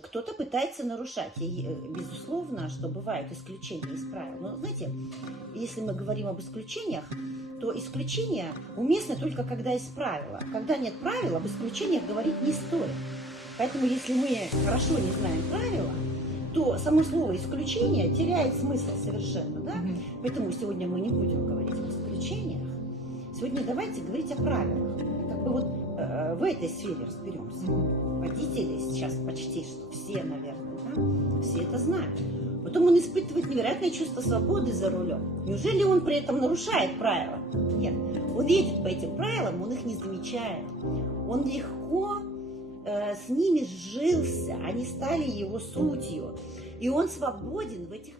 кто-то пытается нарушать. И, безусловно, что бывают исключения из правил. Но, знаете, если мы говорим об исключениях, то исключения уместны только когда есть правила. Когда нет правил, об исключениях говорить не стоит. Поэтому, если мы хорошо не знаем правила, то само слово «исключение» теряет смысл совершенно. Да? Поэтому сегодня мы не будем говорить об исключениях. Сегодня давайте говорить о правилах. Как бы вот в этой сфере разберемся. Водители сейчас почти что все, наверное, да? Все это знают. Потом он испытывает невероятное чувство свободы за рулем. Неужели он при этом нарушает правила? Нет. Он едет по этим правилам, он их не замечает. Он легко с ними сжился, они стали его сутью. И он свободен в этих